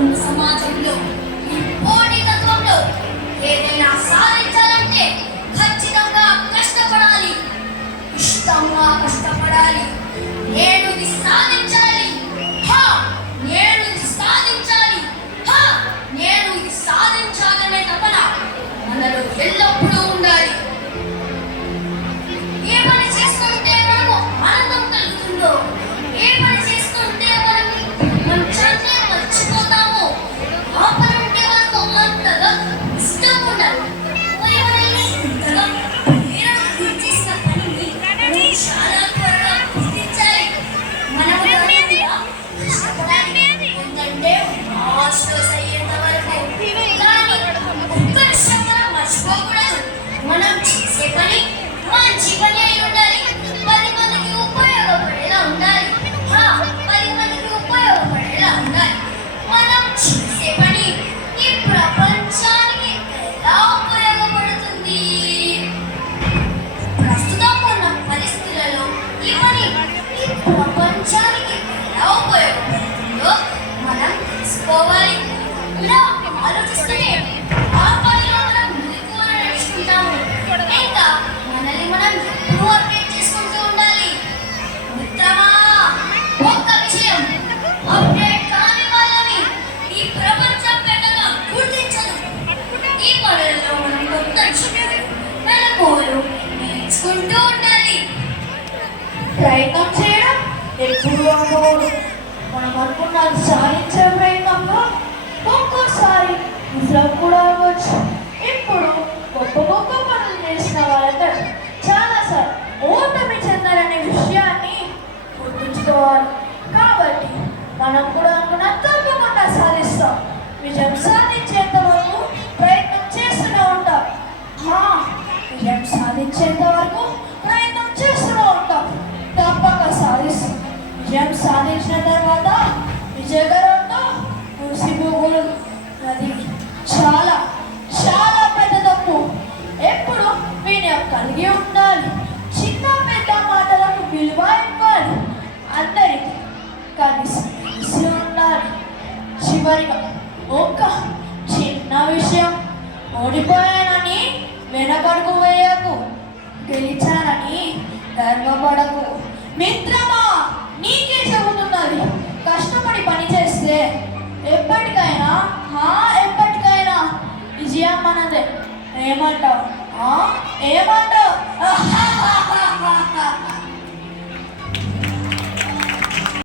ఉన్న సమాజంలో ఈ పోటీతత్వంలో ఏదైనా సాధించాలంటే ఖచ్చితంగా కష్టపడాలి, ఇష్టంగా కష్టపడాలి. నేను ఇది సాధించాలి, నేను ఇది సాధించాలి, నేను ఇది సాధించాలనే తపన మనలో ఎల్లప్పుడూ ఉండాలి. ఏ పని చేస్తుంటే మనకు ఆనందం కలుగుతుందో, ఏ పని చేస్తుంటే మనం చదివే మర్చిపోతామో, ఆ పని ఉంటే మనకు అంతగా ఇష్టం ఉండాలి. ఇంతగా చేసిన పనిని చాలా త్వరగా గుర్తించాలి. మనము కష్టపడాలి ఏంటంటే మాస్టర్స్ అయ్యేంత వరకు. కానీ ఒక్క విషయం మనం మర్చిపోకూడదు, మనం చేసే పని మంచి పని అయి ఉండాలి, 10 మందికి ఉపయోగపడేలా ఉండాలి. 10 మందికి ఉపయోగపడేలా ఉండాలి. మనం చేసే పని ఈ ప్రపంచానికి ఎలా ఉపయోగపడుతుంది? ప్రస్తుతం ఉన్న పరిస్థితులలో ఈ పని ఈ ప్రపంచానికి ఎలా ఉపయోగపడుతుందో మనం తెలుసుకోవాలి. ఇలా ఆలోచిస్తేనే ఆ పనిలో మనం ముందుకు నడుచుకుంటాము. ఇంకా మనల్ని మనం ఎప్పుడూ అప్డేట్ చేసుకుంటూ ఉండాలి. మిత్రమా, ఒక్క విషయం, అప్డేట్ కాని వాళ్ళని ఈ ప్రపంచం పెద్దగా గుర్తించదు. ఈ పనులలో మనం కొత్త మెలకువలు నేర్చుకుంటూ ఉండాలి. ప్రయత్నం చేయడం ఎప్పుడు అనుకోడు. మనం అనుకున్నది సాధించే ప్రయత్నంలో ఒక్కోసారి విఫలం కూడా అవ్వచ్చు. ఇప్పుడు గొప్ప గొప్ప పనులు చేసిన వాళ్ళందరూ చాలాసార్లు ఓటమి చెందాలనే విషయాన్ని గుర్తుంచుకోవాలి. కాబట్టి మనం కూడా అనుకున్న తప్పకుండా సాధిస్తాం. విజయం సాధించేంత వరకు ప్రయత్నం చేస్తూనే ఉంటాం. విజయం సాధించేంత వరకు ప్రయత్నం చేస్తూనే ఉంటాం. తప్పక సాధిస్తాం. విజయం సాధించిన తర్వాత విజయగరంతో ముసిపోకూడదు. అది చాలా చాలా పెద్ద తప్పు. ఎప్పుడు వినయం కలిగి ఉండాలి. చిన్న పెద్ద మాటలకు విలువ ఇవ్వాలి. అందరికీ కలిసి ఉండాలి. చివరిగా ఒక చిన్న విషయం, ఓడిపోయానని వెనకడుగు వేయకు, గెలిచానని గర్వపడకు. మిత్రమా, నీకే చెబుతున్నది, కష్టపడి పని చేస్తే ఎప్పటికైనా విజయం మనదే. ఏమంటావు? ఏమంటావు?